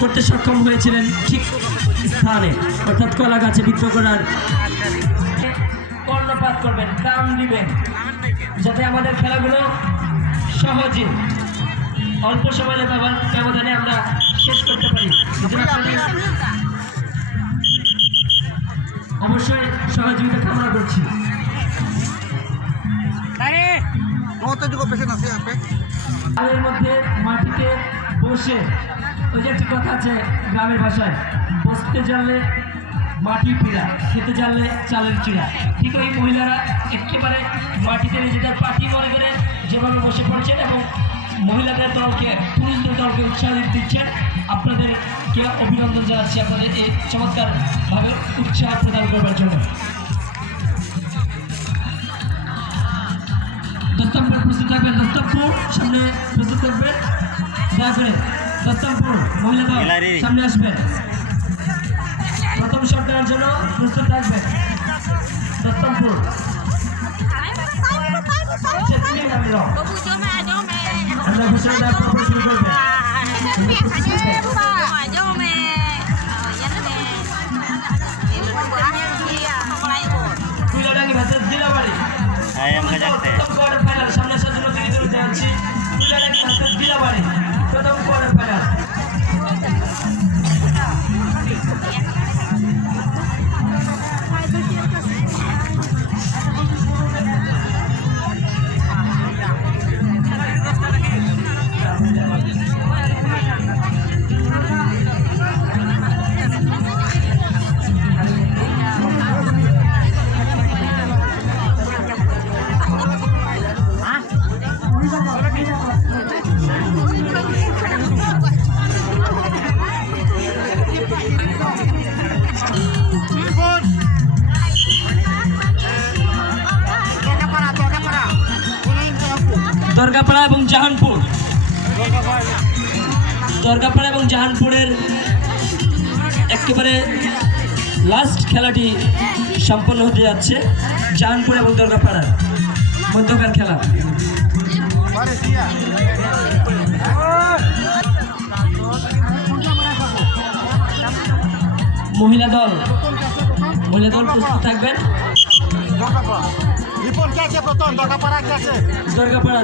করতে সক্ষম হয়েছিলেন ঠিক স্থানে, অর্থাৎ কলা গাছে বিদ্রোহ করার। কর্ণপাত করবেন, কাম দিবেন, যাতে আমাদের খেলাগুলো সহজে অল্প সময়ের ব্যবধানে আমরা শেষ করতে পারি। অবশ্যই সহযোগিতা কামনা করছি। এর মধ্যে মাটিতে বসে, ওই যে একটি কথা আছে গ্রামের ভাষায়, বসতে জানলে মাটি পিড়া, খেতে জানলে চালের চিড়া। ঠিক ওই মহিলারা একেবারে মাটিতে নিজেদের পাটি মনে করে যেভাবে বসে পড়ছেন এবং মহিলাদের দলকে, পুরুষদের দলকে উৎসাহ দিচ্ছেন। আপনাদেরকে অভিনন্দন জানাচ্ছি আপনাদের এই চমৎকারভাবে উৎসাহ প্রদান করবার জন্য। দস্তমপুর প্রস্তুত থাকবেন, দস্তমপুর সামনে প্রস্তুত থাকবেন, দয়া করে দস্তমপুর মহিলা দল সামনে আসবেন। প্রথম শট দেওয়ার জন্য প্রস্তুত থাকবেন দস্তমপুর। আমরা ঘোষণা দেওয়ার পর শুরু করবেন। কুইলাডাঙ্গি ভার্সেস দিলাবাড়ি কোয়ার্টার ফাইনাল সামনে আসার জন্য তৈরি করে যাচ্ছি। কুইলাডাঙ্গি ভার্সেস দিলাবাড়ি প্রথম কোয়ার্টার ফাইনাল। দরগাপাড়া এবং জাহানপুর, দরগাপাড়া এবং জাহানপুরের একেবারে লাস্ট খেলাটি সম্পন্ন হতে যাচ্ছে। জাহানপুর এবং দরগাপাড়ার মধ্যকার খেলা। মহিলা দল প্রস্তুত থাকবেন।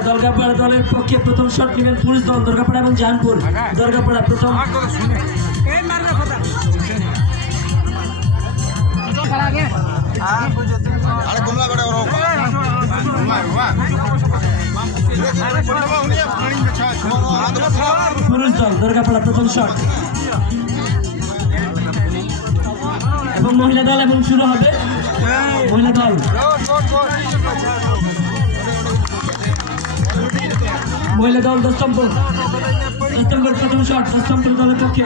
দরগাপাড়া দলের পক্ষে প্রথম শট নেবেন পুরুষ দল, দরগাপাড়া এবং জাহানপুর। দরগাপাড়া প্রথম পুরুষ দল, দরগাপাড়া প্রথম শট এবং মহিলা দল এবং শুরু হবে মহিলা দল। মহিলা দল দস্তমপুর প্রথম শট দস্তমপুর দলের পক্ষে।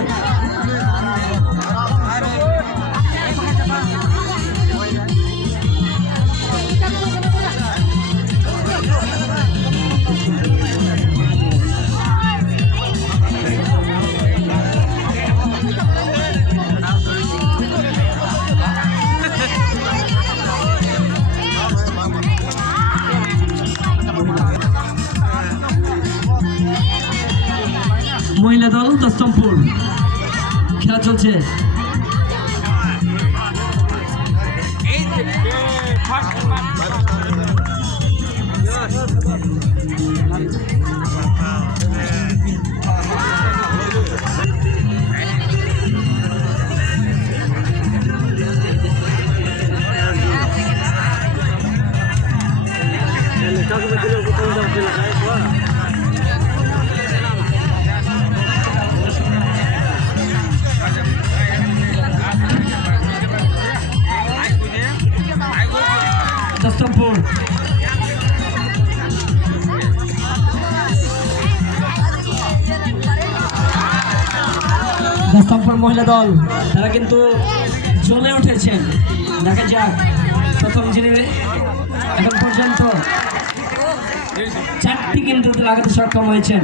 মহিলা দল দস্তমপুর খেলা চলছে। দস্তমপুর মহিলা দল তারা কিন্তু জ্বলে উঠেছেন। দেখা যাক প্রথম যিনি এখন পর্যন্ত 4টি কিন্তু লাগাতে সক্ষম হয়েছেন।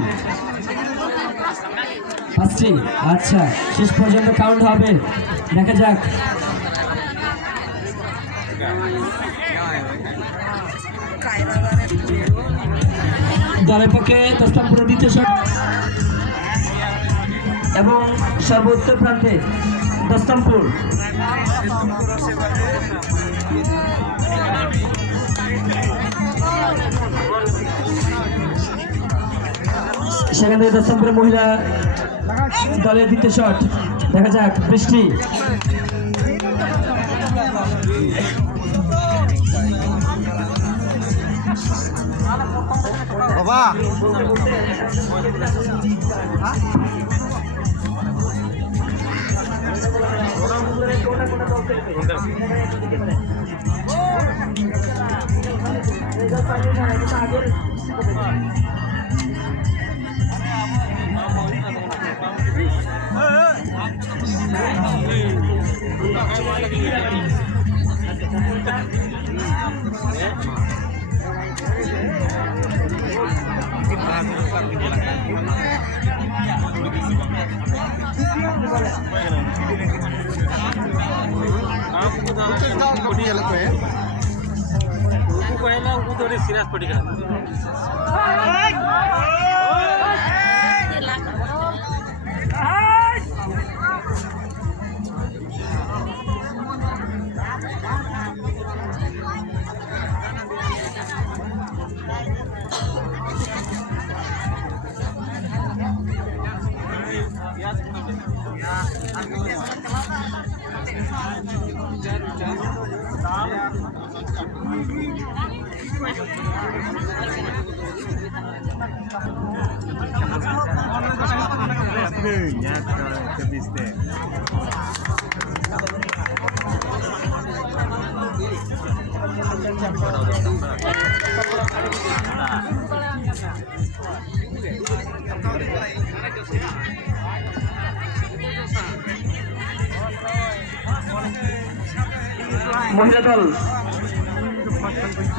5টি, আচ্ছা শেষ পর্যন্ত কাউন্ট হবে, দেখা যাক। দলের পক্ষে দস্তমপুর দ্বিতীয় শট এবং সর্বোত্তর প্রান্তে দস্তমপুর। সেখান থেকে দস্তমপুরের মহিলা দলের দ্বিতীয় শট। দেখা যাক বৃষ্টি। বাবা সিরিয়াস পড়ি গেল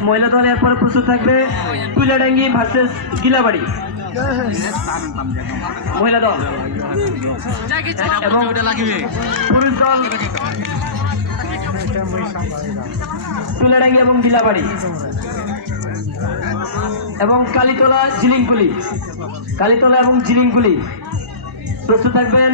মহিলা দল এরপরে প্রস্তুত থাকবে কুইলাডাঙ্গি ভার্সেস গিলাবাড়ি মহিলা দল, এবং পুরুষ দল কুইলাডাঙ্গি এবং গিলাবাড়ি এবং কালীতলা এবং জিলিংকুলি প্রস্তুত থাকবেন।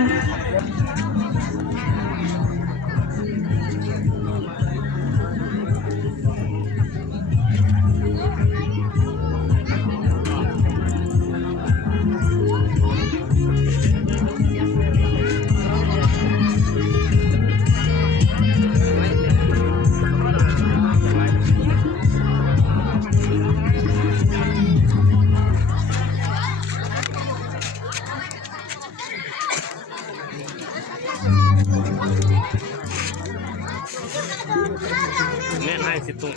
Nice itu.